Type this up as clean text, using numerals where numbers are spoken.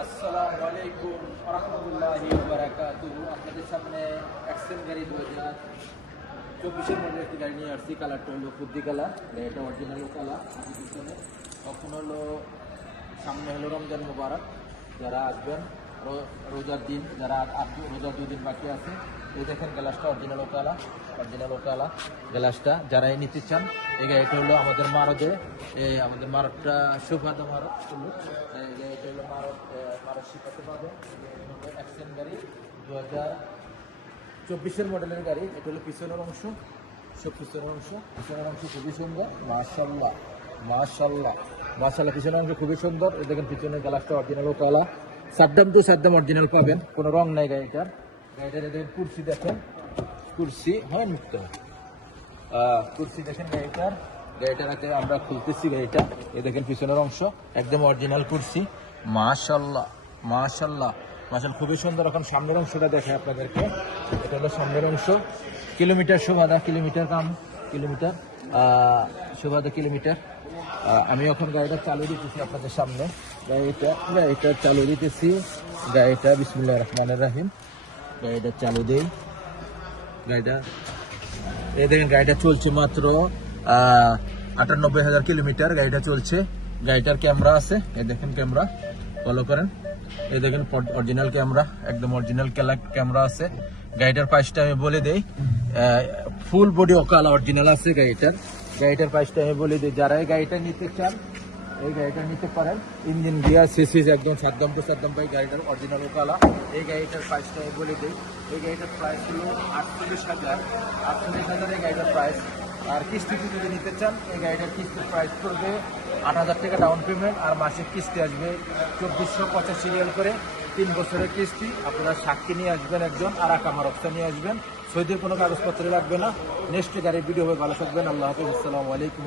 আসসালামু আলাইকুম ওয়া রাহমাতুল্লাহি ওয়া বারাকাতুহু। আপনাদের সামনে অ্যাক্সেন্ট গাড়ি 2024 মডেলের একটি গাড়ি নিয়ে আসছি। কালারটা হলো ফুদ্দি কালার, এটা অরিজিনাল কালার। পিছনে তখন হলো সামনে হলো রমজান মুবারক, যারা আসবেন রোজার দিন, যারা রোজার 2 দিন বাকি আছে, এই দেখেন গ্লাসটা অরিজিনাল কালা গ্লাসটা যারা নিতে চান। এই গাড়িটা হলো আমাদের মারদে, আমাদের মারদটা সুফাদ মারদ হলো, এটা হলো মারদ শিখাতে পাবে। অ্যাক্সেন্ট গাড়ি 2024 মডেলের গাড়ি। এটা হলো পিছনের অংশ, পিছনের অংশ খুবই সুন্দর। মাশাআল্লাহ মাশাআল্লাহ মাশাআল্লাহ, পিছনের অংশ খুবই সুন্দর। এই দেখেন পিছনের গ্লাসটা অরিজিনাল কালা, সাদ্দাম টু সাদ্দাম অরিজিনাল পাবেন, কোনো রং নাই গাড়িটার। দেখেন কুরসি, দেখেন কুরসি হয় মুক্ত কুরসি দেখেন গাড়িটাকে আমরা খুলতেছি। গাড়িটা এই দেখেন পিছনের অংশ একদম অরিজিনাল কুরসি। মাশাআল্লাহ মাশাআল্লাহ মাশাআল্লাহ, খুবই সুন্দর। এখন সামনের অংশটা দেখাই আপনাদেরকে। এটা হলো সামনের অংশ। Kilometre kilometre. আমি এখন গাড়িটা চালু দিতেছি আপনাদের সামনে। গাড়িটা চালু দিতেছি। গাড়িটা বিসমিল্লাহির রহমানির রহিম। গাড়িটা চালু দেই। এই দেখেন গাড়িটা চলছে মাত্র 98,000 কিলোমিটার গাড়িটা চলছে। গাড়িটার ক্যামেরা আছে, এই দেখেন ক্যামেরা ফলো করেন। এই দেখেন অরিজিনাল ক্যামেরা, একদম অরিজিনাল ক্যামেরা আছে। গাড়িটার প্রাইসটা আমি বলে দেই, ফুল বডি ওকালা অরিজিনাল আছে গাড়িটার প্রাইসটা আমি বলে দিই। যারা এই গাড়িটা নিতে চান, এই গাড়িটা নিতে পারেন। ইঞ্জিন গিয়ার সিসিস একদম সাদ্দাম টু সাদ্দাম ভাই, গাড়িটার অরিজিনাল কালা। এই গাড়িটার প্রাইসটা আমি বলে দিই। এই গাড়িটার প্রাইস হলো 48,000 এই গাড়িটার প্রাইস। আর কিস্তিতে যদি নিতে চান, এই গাড়িটার কিস্তির প্রাইস পড়বে 8,000 টাকা ডাউন পেমেন্ট, আর মাসিক কিস্তি আসবে 2485 রিয়াল করে। 3 বছরের কিস্তি। আপনারা সাক্ষী নিয়ে আসবেন একজন, আর আকামার অবস্থা নিয়ে আসবেন। সৌদির কোনো কাগজপত্র লাগবে না। নেক্সট গাড়ির ভিডিও হবে। ভালো থাকবেন। আল্লাহ হাফেজ। আসসালামু আলাইকুম।